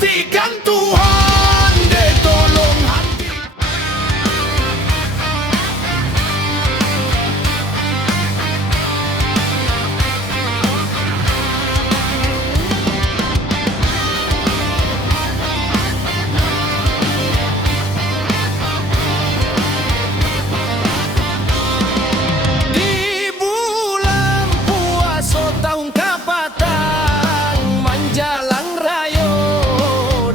pastikan Tuhan deh tolong hati. Di bulan puasa tahun kapatang menjalang rayo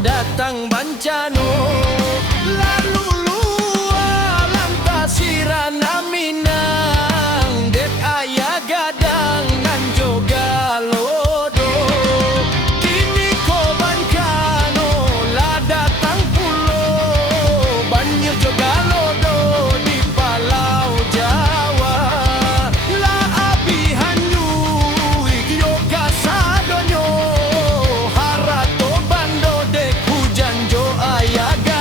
datang bancano lalu luar lantas sirana minang dek ayah gadang nan joga lodo kini koban kano lah datang pulau banjir joga lodo di Palau Jawa lah abihan nyuik yoga sadonyo harato bando dek hujan jo ayaga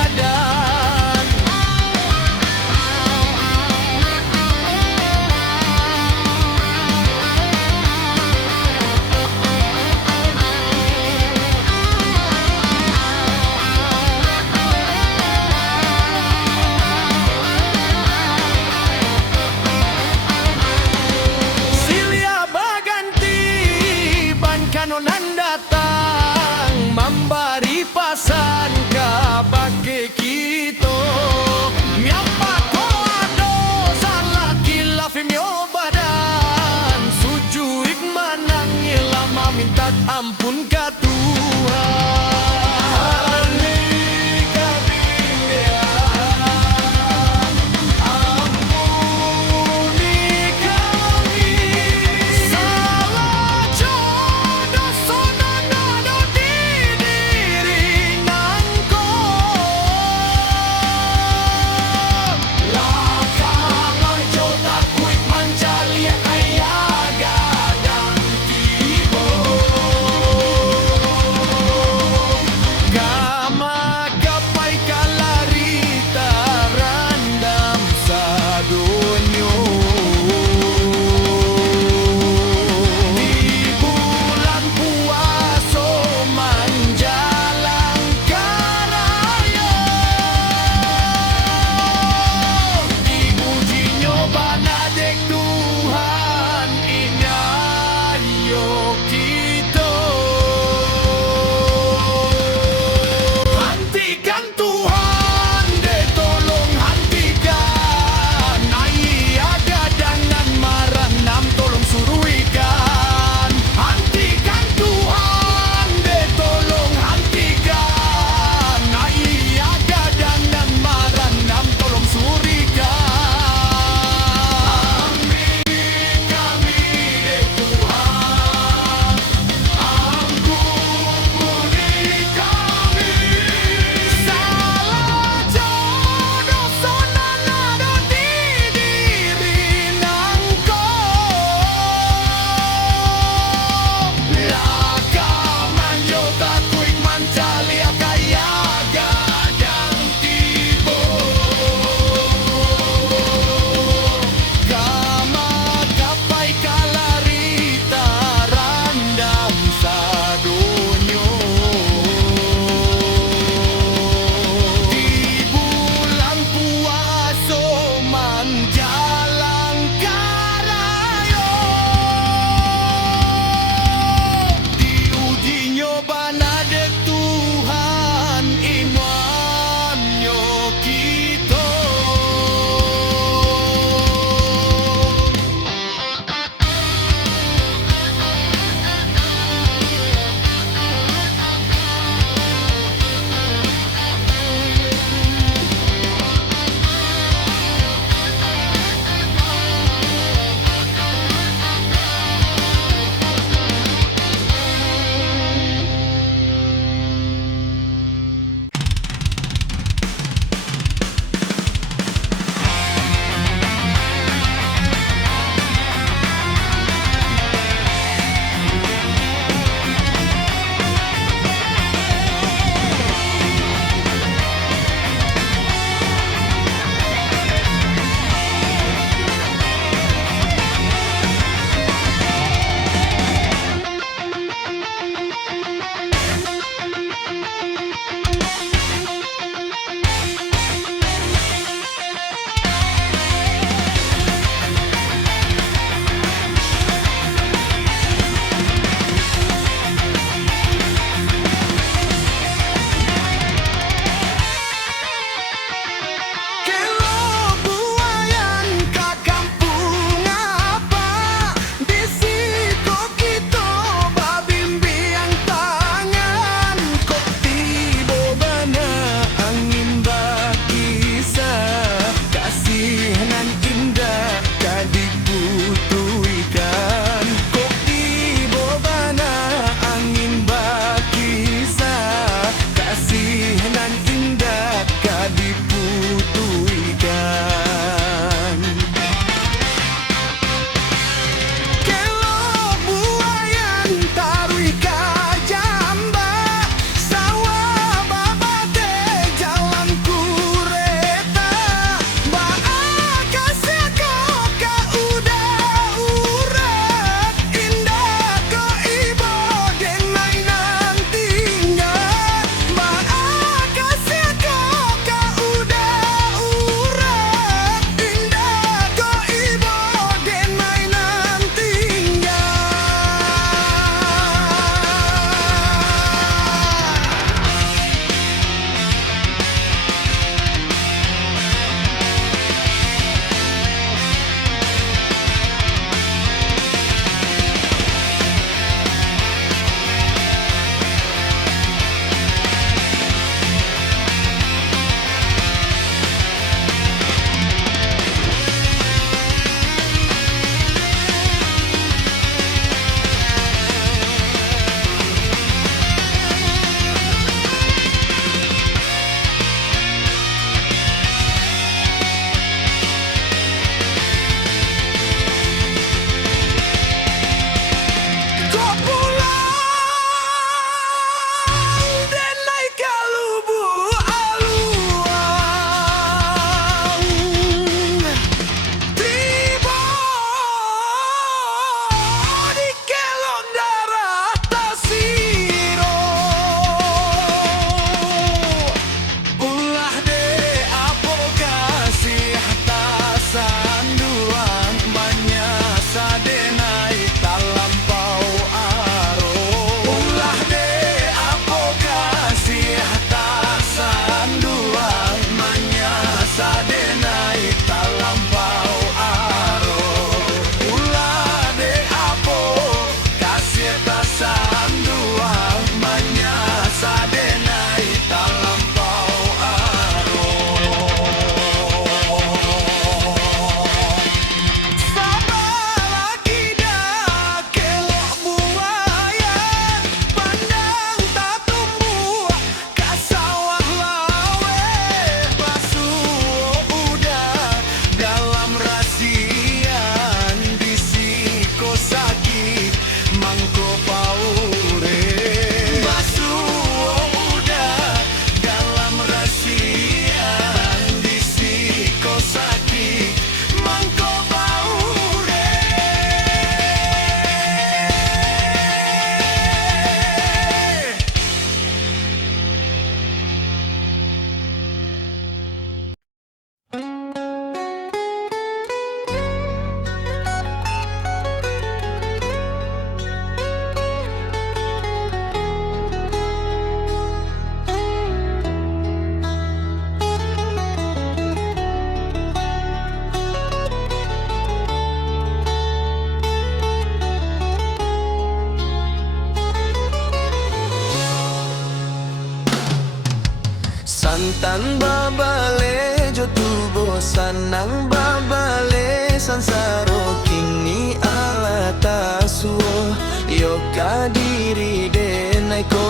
Tan babale jo tu bosan nang babale sansaro kini ala tasuo yo kadiri denai ko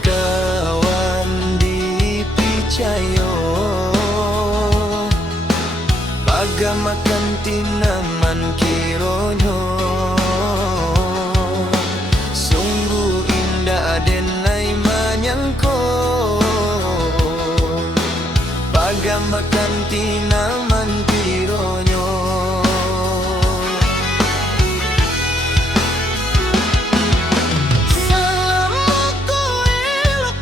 kawan dipicayo pagamakan tinaman kironyo sungguh indah denai manyangko pagamakan tinaman kironyo selama ko elok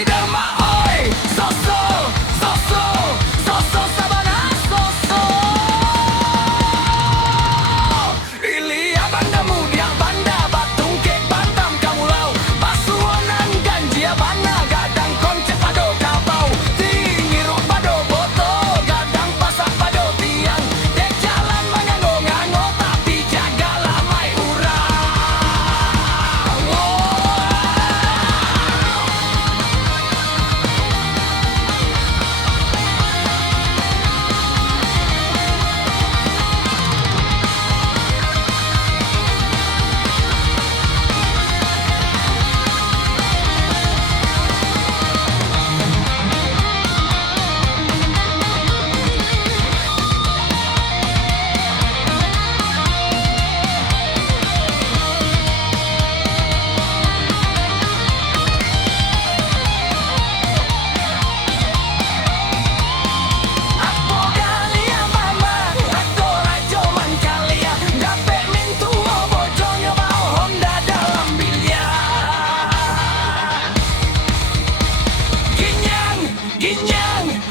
Saliderma oi soso soso soso sabana soso Ilia banda mudia banda batung ke bantam kamulau Basuonan ganjia bana gadang konce pado kabau Tinggi ruk pado boto gadang pasak pado tiang Dek jalan mengango-ngango tapi jagalah mai urang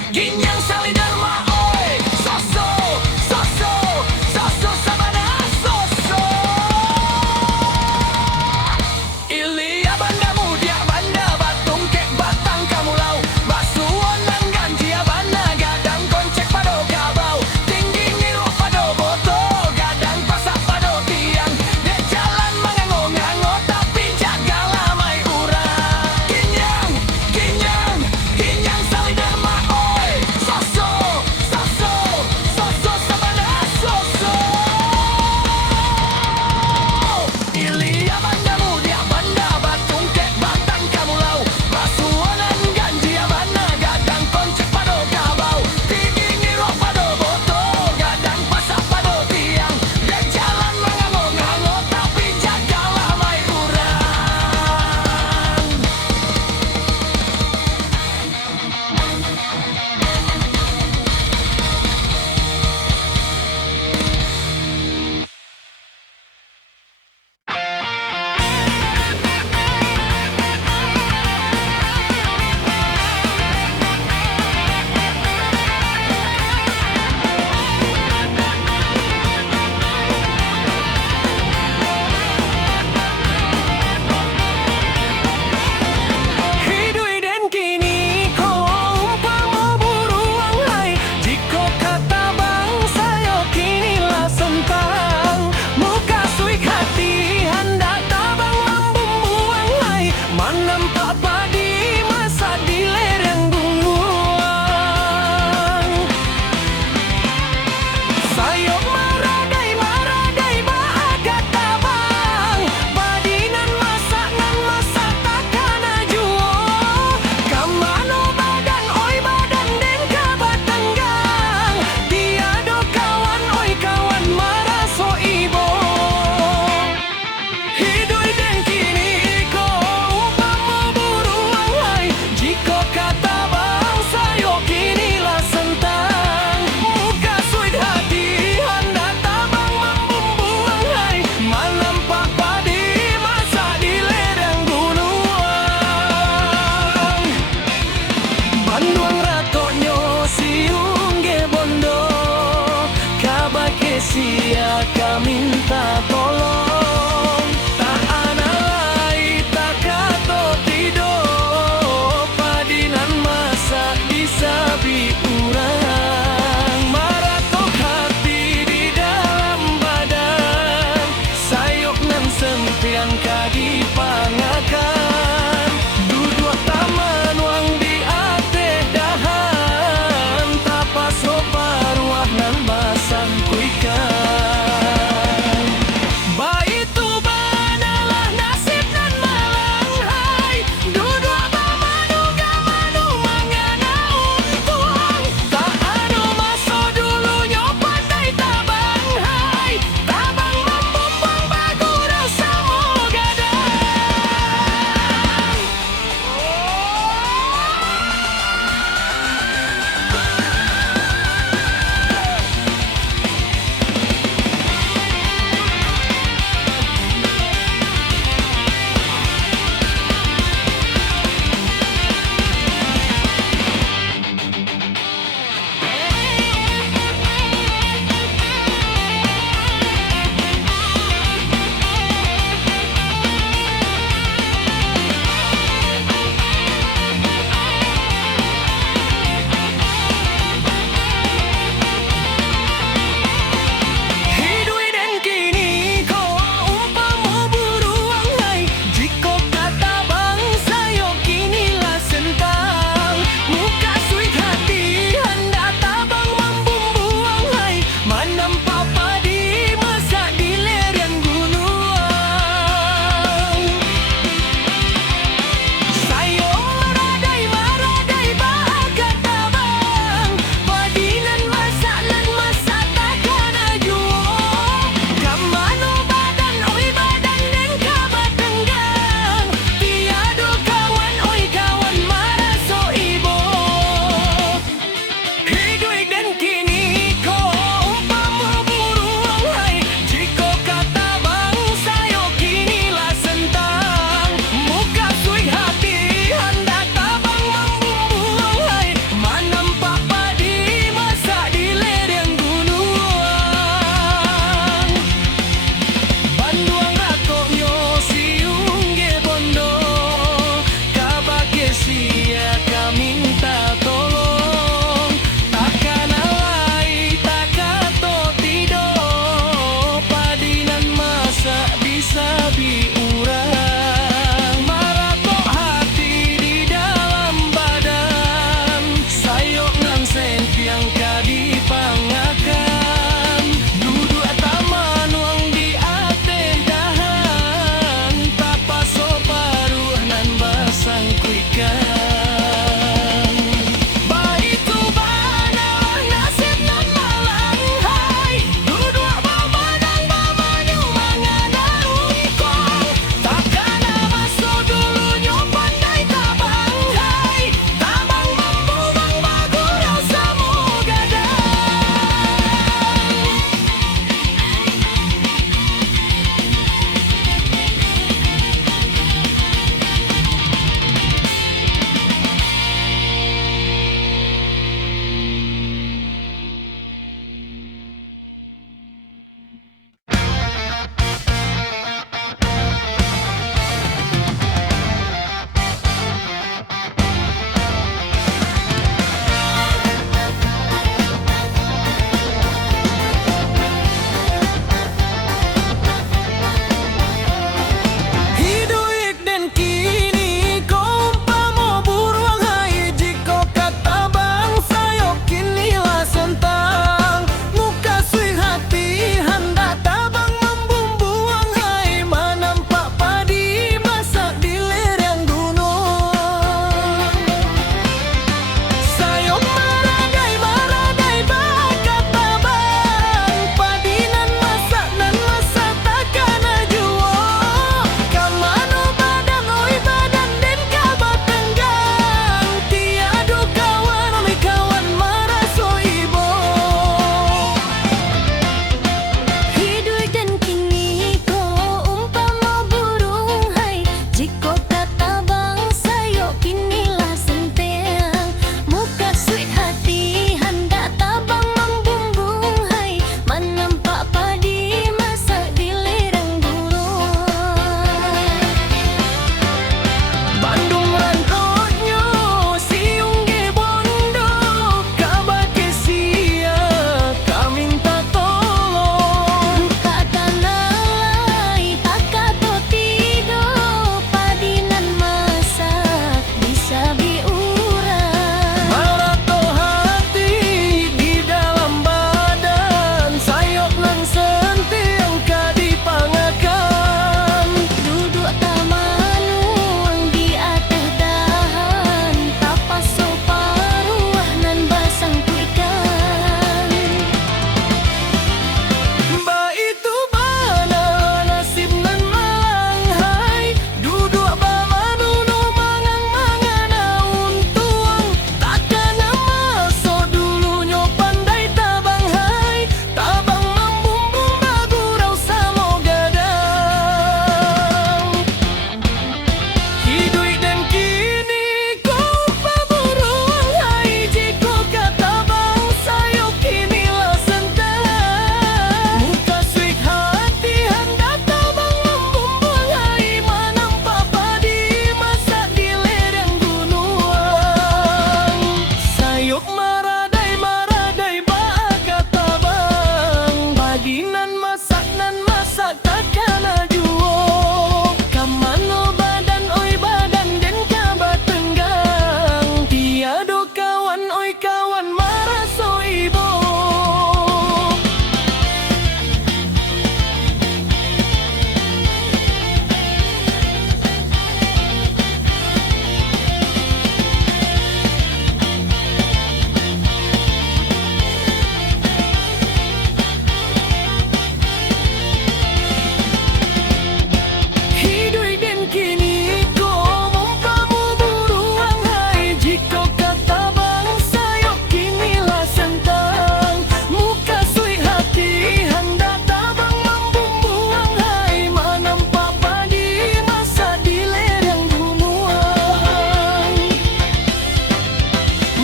Ginyang Saliderma oi soso soso soso sabana soso Ilia banda mudia banda batung kek batang kamulau Basuonan ganjia bana gadang koncek pado kabau Tinggi ngiruk pado boto gadang pasak pado tiang Dek jalan mengango-ngango tapi jagalah mai urang Ginyang Saliderma oi soso soso soso sabana soso Ilia banda mudia banda batung kek batang kamulau Basuonan ganjia bana gadang koncek pado kabau Tinggi ngiruk pado boto gadang pasak pado tiang Dek jalan mengango-ngango tapi jagalah mai urang Hidui den kini ko umpama buruang hai Jiko kata bangsa yo kini lah sentang Muka suik hati hendak tabang membumbuang hai Menampak padi masa di lereng gunung Sayok maradai bahagia tabang Padinan masak takkan ajuo Kamano badan oi badan den kabat tenggang Tiado kawan oi kawan maraso ibo Hidui den kini ko umpama buruang hai Jiko kata bangsa yo kini lah sentang Muka suit hati hendak tabang membumbuang hai Menampak padi masa di lereng gunung Banduang ratonyo siung ge bondo Kabai ke sia ka minta tolong Tak ana lai tak kato tido Padinan masak di sabi urang Maratok hati di dalam badan Sayok nan sempian kadi pangakan Duduk taman wang di ate dahan Tapas sopa ruah nan basang kuikan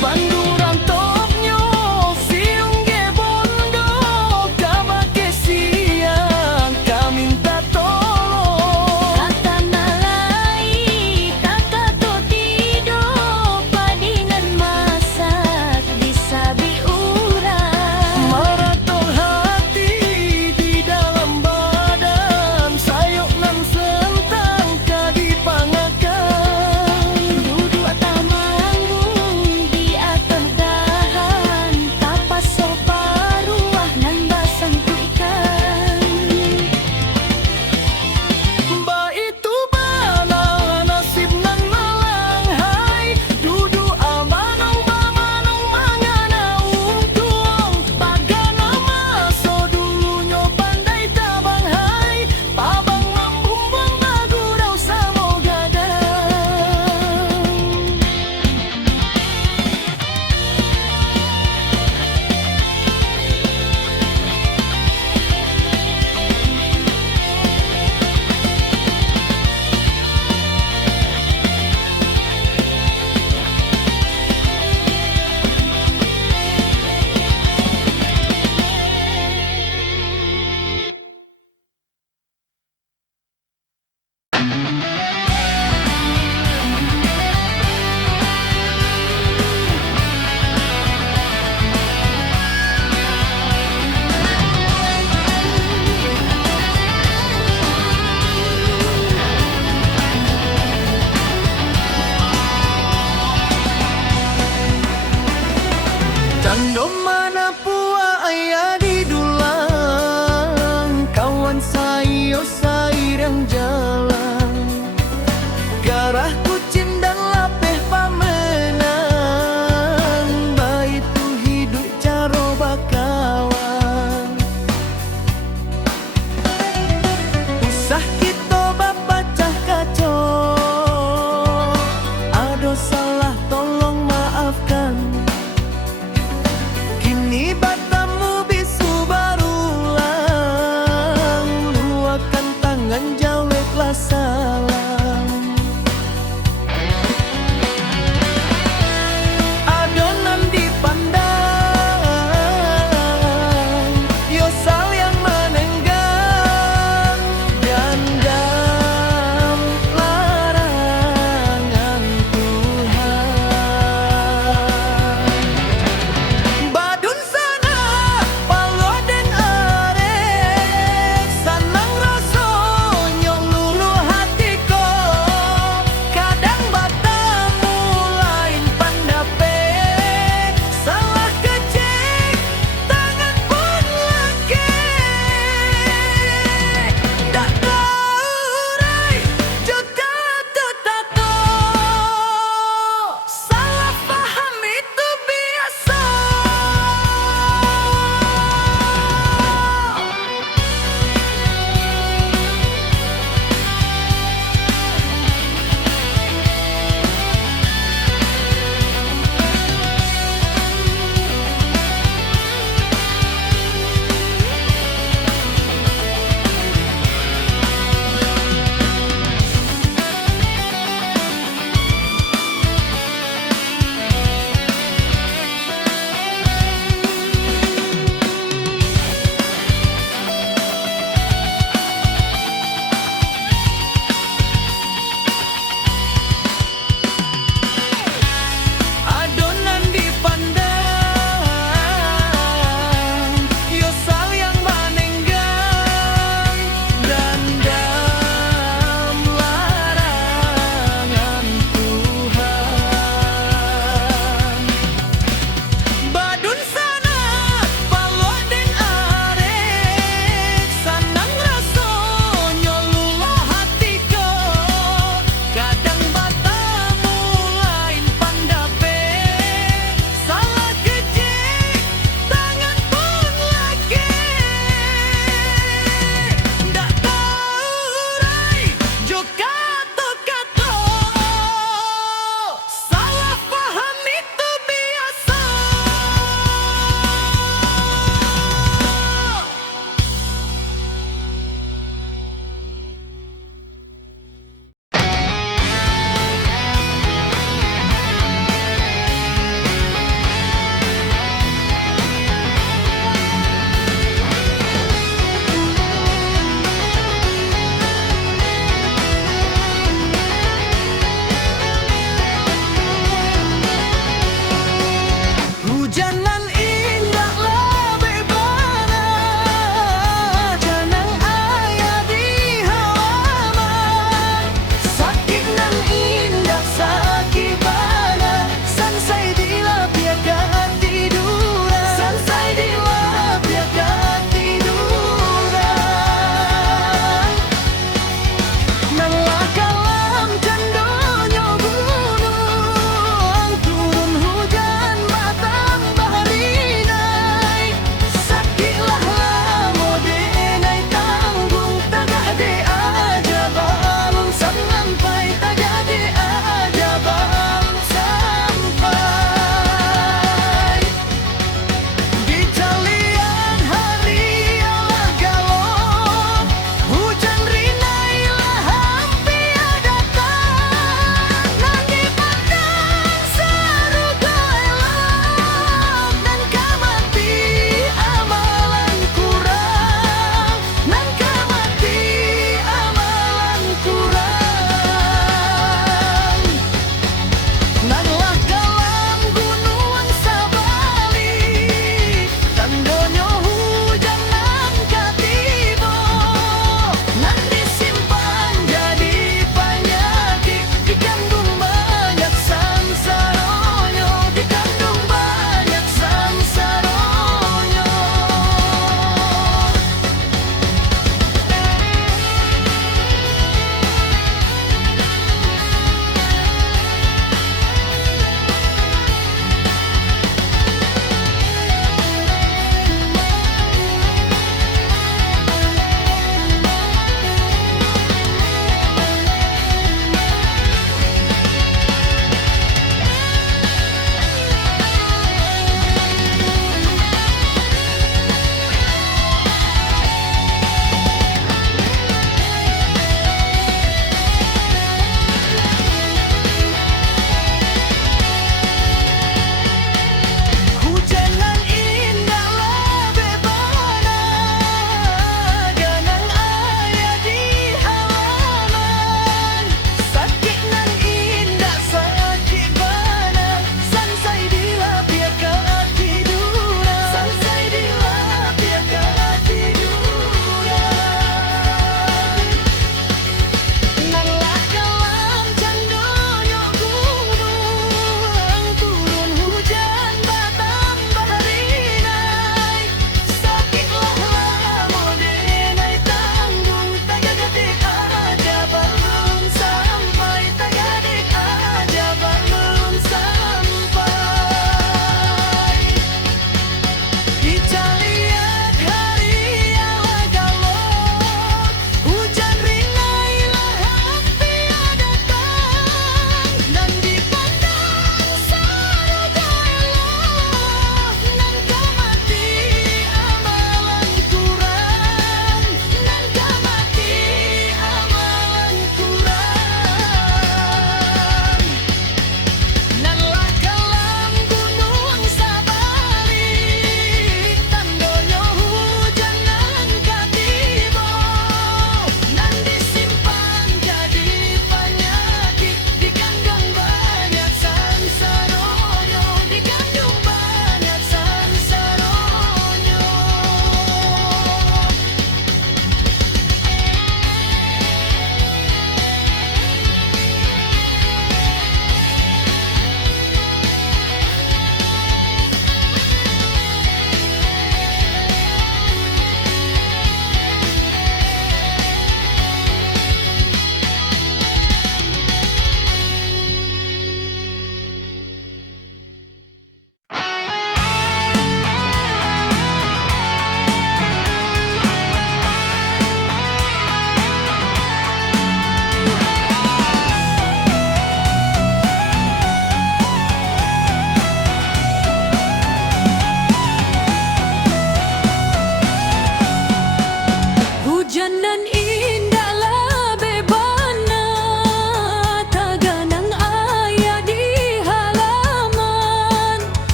Banduran topnyo siung ge bondo kabake siang kaminta tolong. Kata malai takato tido padingan masak disabi urang. Maratong hati di dalam badan sayok nan sentang kadipangakan. Duduk tamanggung di atas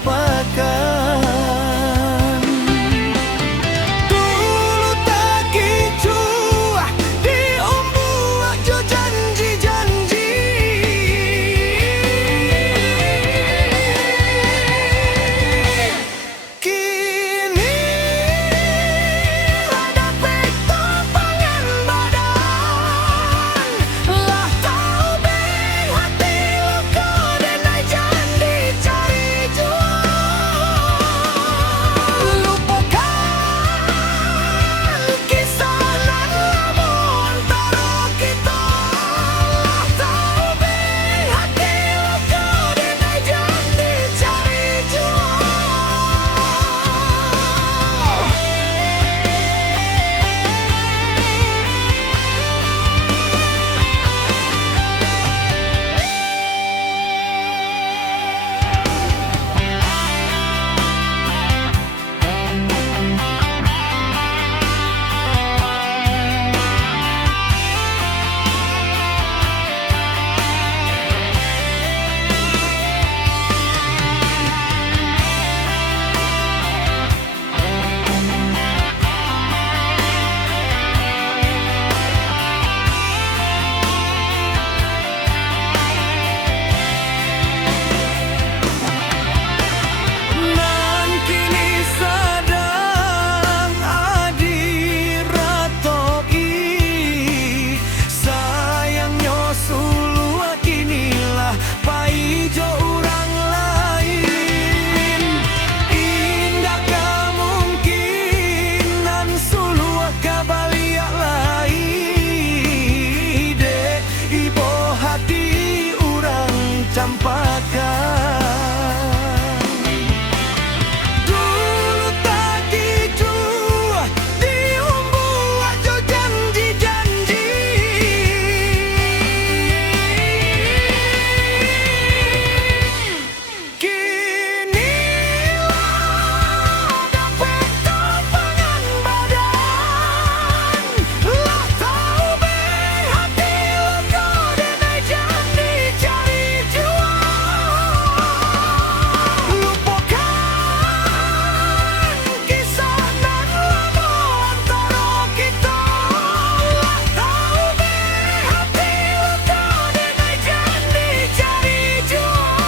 campakan. Dulu tak kicu diombu aja janji-janji. Kini ada peta pangan badan. Lah tahu beng hati luka dan ai janji cari jual. Lupakan kisah nan lama antara kita. Lah tahu beng hati luka dan ai janji cari jual. Nan kini sadang adiratoi. Sayangnya sulua kinilah paijo orang lain. Indah kemungkinan sulua kabaliak lain. Dek ibo hati orang campakan. Dulu tak kicu diombu aja janji-janji. Kini ada peta pangan badan. Lah tahu beng hati luka dan ai janji cari jual. Lupakan kisah nan lama antara kita. Lah tahu beng hati luka dan ai janji cari jual.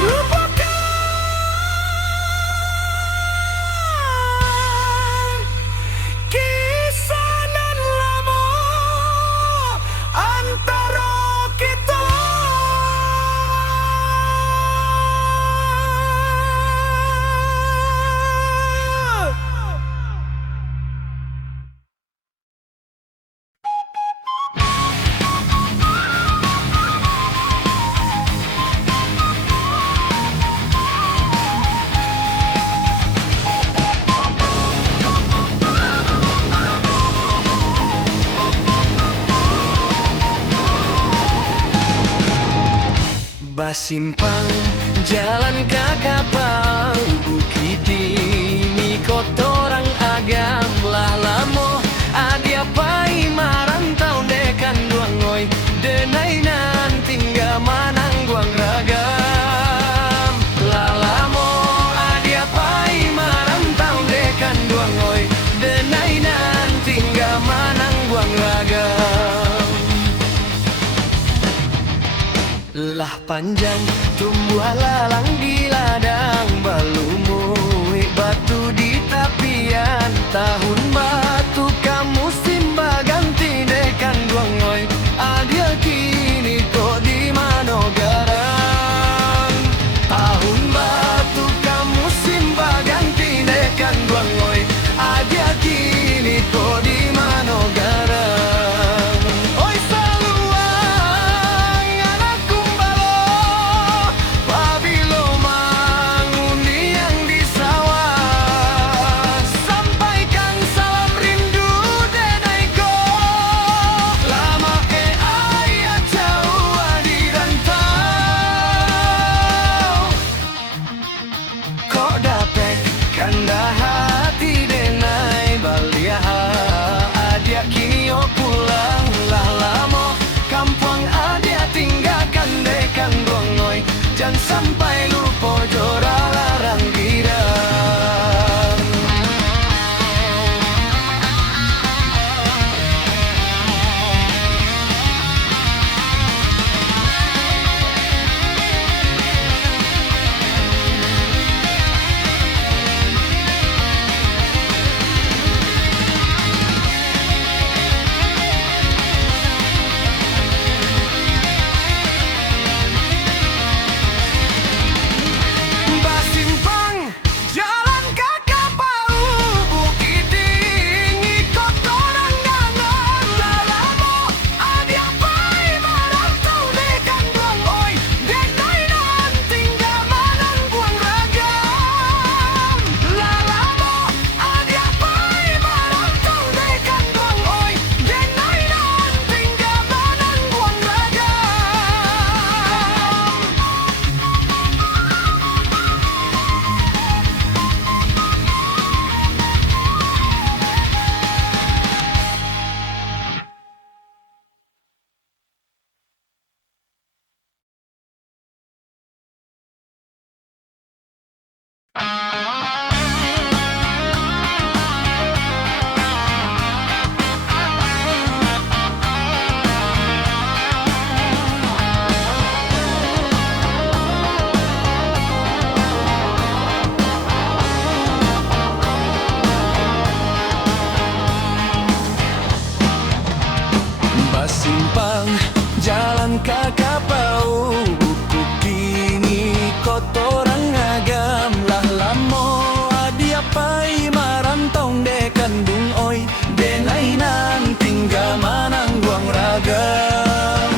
Lupakan kisah nan lama antara kita. Basimpang jalan ke kapal bukit ini kotorang agam lah lamo adia pai marantau dekan duangoi denai nan tinggal manang guang ragam lah lamo adia pai marantau dekan duangoi denai nan tinggal manang guang ragam. Lah panjang tumbuh lalang di ladang balumui batu di tapian tahun batu kamu simba ganti dekan duangoi adil kini kok di manogaran tahun batu kamu simba ganti dekan duangoi adil kini kok di manogaran. Oi saluang anak kumbalo pabilo mangundi yang di sawah sampaikan salam Simpang jalan kakapau buku kini kotoran ngagam lah lamo adia pai marantong de kandung oi denainan tinggal manang guang ragam.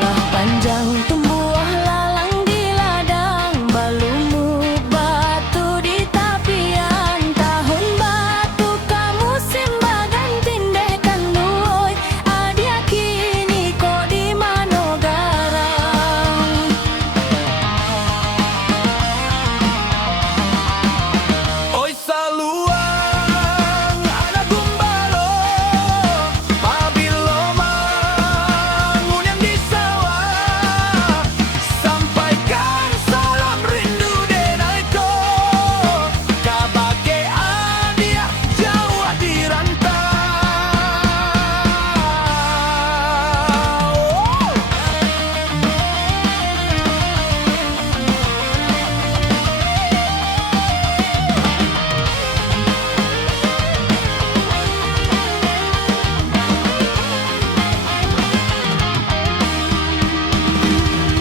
Lah panjang tumbuh lalang di ladang, balumu batu di tapian. Tahun batu kamu simbagan tindekan duoi, adia kini kok di manogarang. Oi saluang ada gumbalo pabilo mangun di sawah, sampaikan salam rindu denaiku kabake adia jauh di rantau.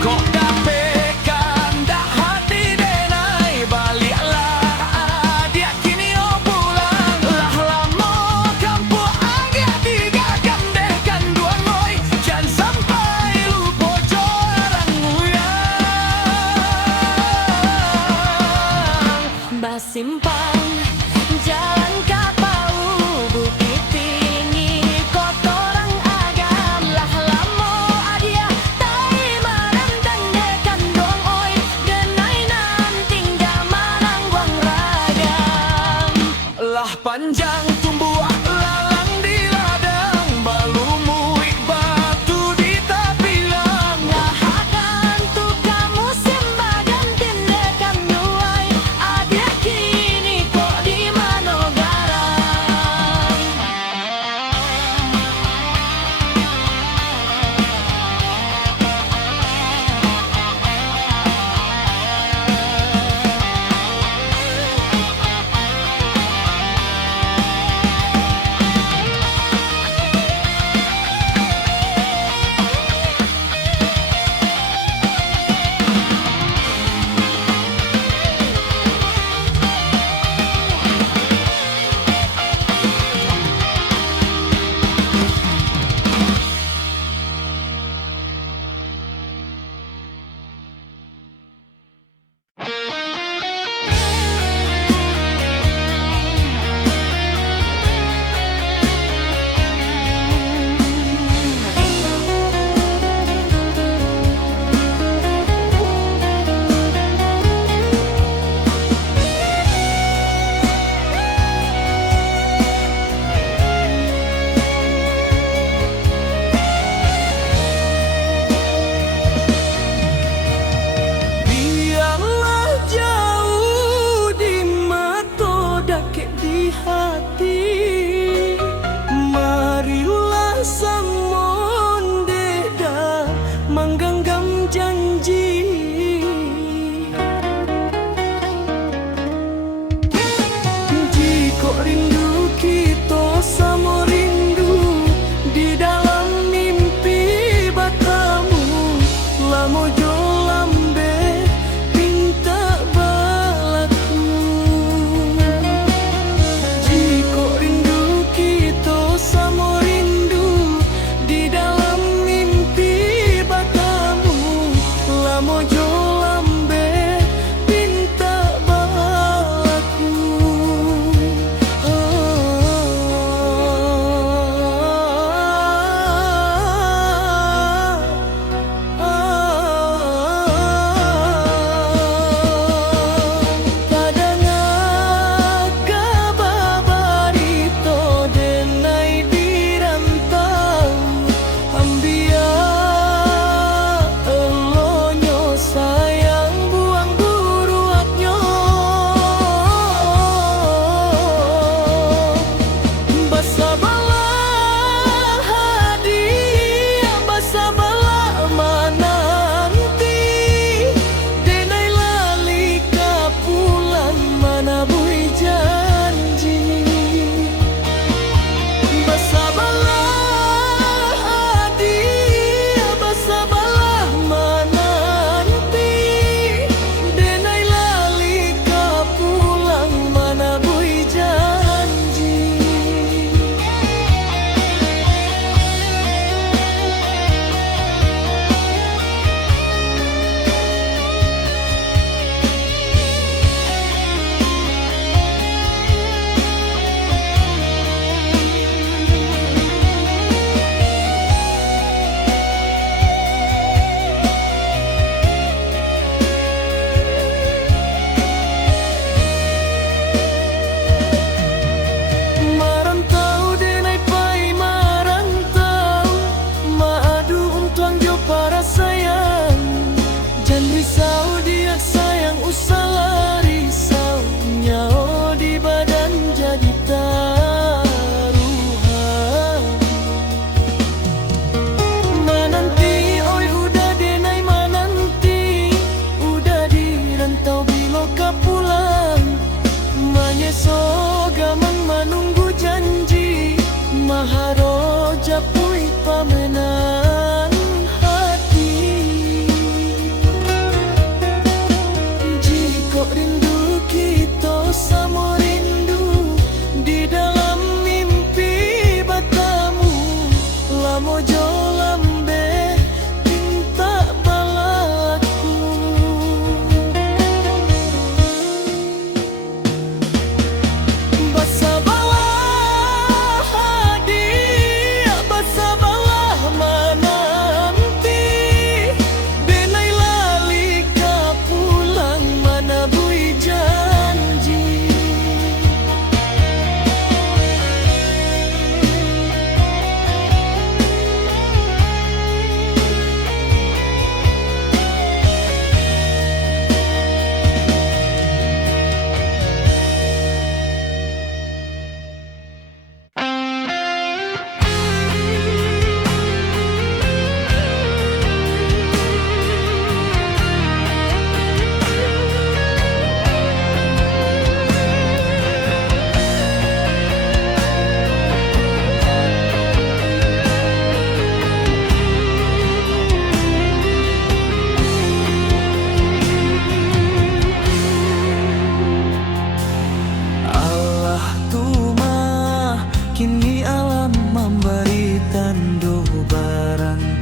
Kok dapekan dah hati denai baliklah adia kini oh pulang lah lamo kampung agak digagam dekan dua moi jangan sampai lupa orang nguyang. Basimpang jalan kapau bukit tinggi kotorang agam lah lamo adia tai marantang dekan dong oi denainan tinggal manang guang ragam. Lah panjang tumbuh lalang di ladang balumu batu di tapilang. Lah akan tu kamu simbagan tindekan duai, adia kini kok di manogarang.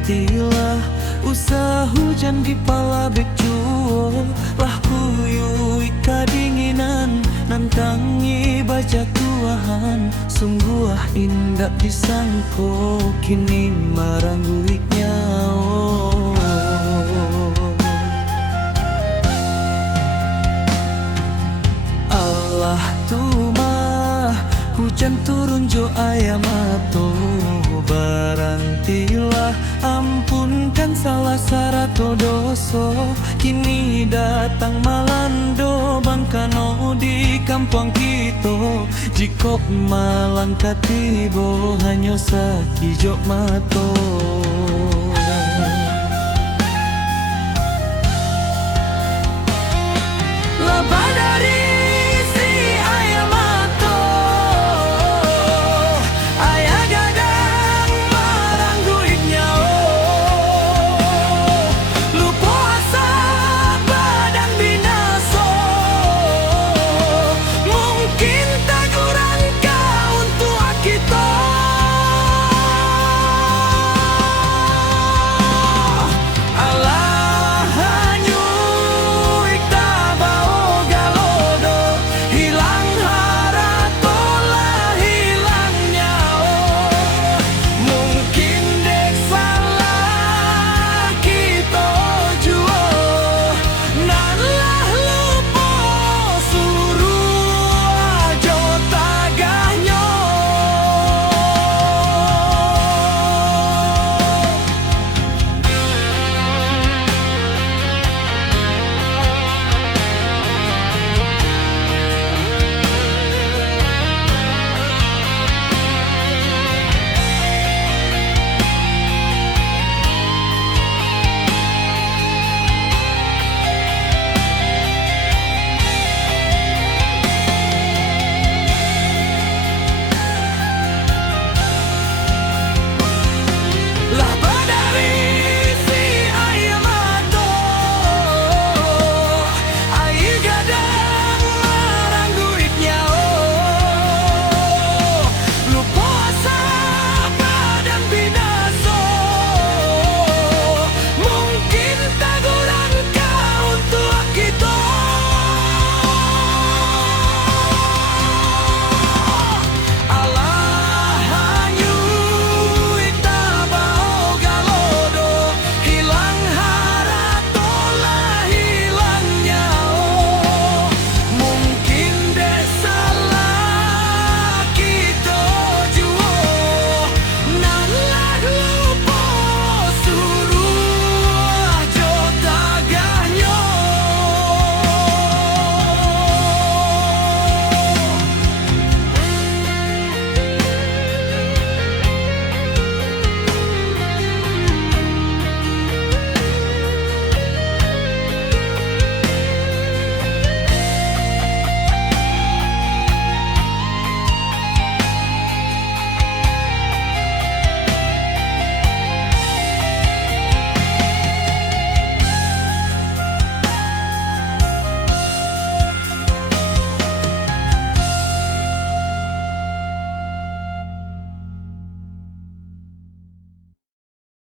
tilah usah hujan di pala becuo lah kuyui kadinginan nantangi baca tuahan sungguh indah disangko kini marangguliknya Allah tumah hujan turun jo ayam atau barantilah ampunkan salah sarato doso kini datang malando bangkano di kampung kita jikok malang katibo hanya sakijok mato